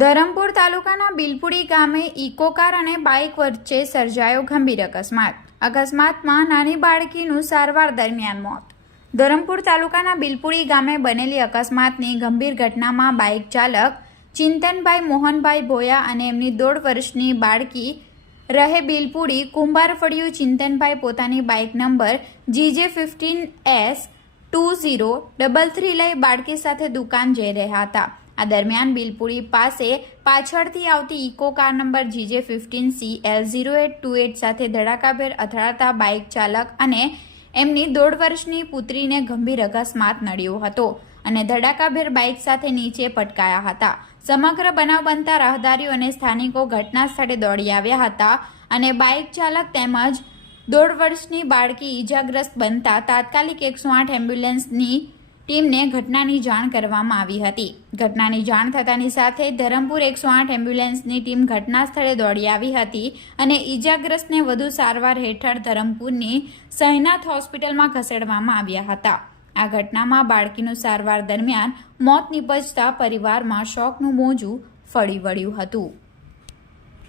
ધરમપુર તાલુકાના બિલપુડી ગામે eco car અને બાઇક વચ્ચે સર્જાયો ગંભીર અકસ્માત. અકસ્માતમાં નાની બાળકીનું સારવાર દરમિયાન મોત. ધરમપુર તાલુકાના બિલપુડી ગામે બનેલી અકસ્માતની ગંભીર ઘટનામાં બાઇક ચાલક ચિંતનભાઈ મોહનભાઈ ભોયા અને એમની દોઢ વર્ષની બાળકી રહે બિલપુડી કુંભારફળિયું ચિંતનભાઈ પોતાની bike number GJ fifteen S two zero double three લઈ બાળકી સાથે દુકાન જઈ રહ્યા હતા. આ દરમિયાન બિલપુરી પાસે પાછળથી આવતી Eco car number GJ fifteen C L zero eight two eight સાથે ધડાકાભેર અથડાતા બાઇક ચાલક અને એમની દોઢ વર્ષની પુત્રીને ગંભીર અકસ્માત નડ્યો હતો અને ધડાકાભેર બાઇક સાથે નીચે પટકાયા હતા. સમગ્ર બનાવ બનતા રાહદારીઓ અને સ્થાનિકો ઘટના સ્થળે દોડી આવ્યા હતા અને બાઇક ચાલક તેમજ દોઢ વર્ષની બાળકી ઈજાગ્રસ્ત બનતા તાત્કાલિક એકસો આઠ એમ્બ્યુલન્સની ટીમને ઘટનાની જાણ કરવામાં આવી હતી. ઘટનાની જાણ થતાની સાથે ધરમપુર એકસો આઠ એમ્બ્યુલન્સની ટીમ ઘટના સ્થળે દોડી આવી હતી અને ઈજાગ્રસ્તને વધુ સારવાર હેઠળ ધરમપુરની સહેનાથ હોસ્પિટલમાં ખસેડવામાં આવ્યા હતા. આ ઘટનામાં બાળકીનું સારવાર દરમિયાન મોત નીપજતા પરિવારમાં શોકનું મોજું ફળી વળ્યું હતું.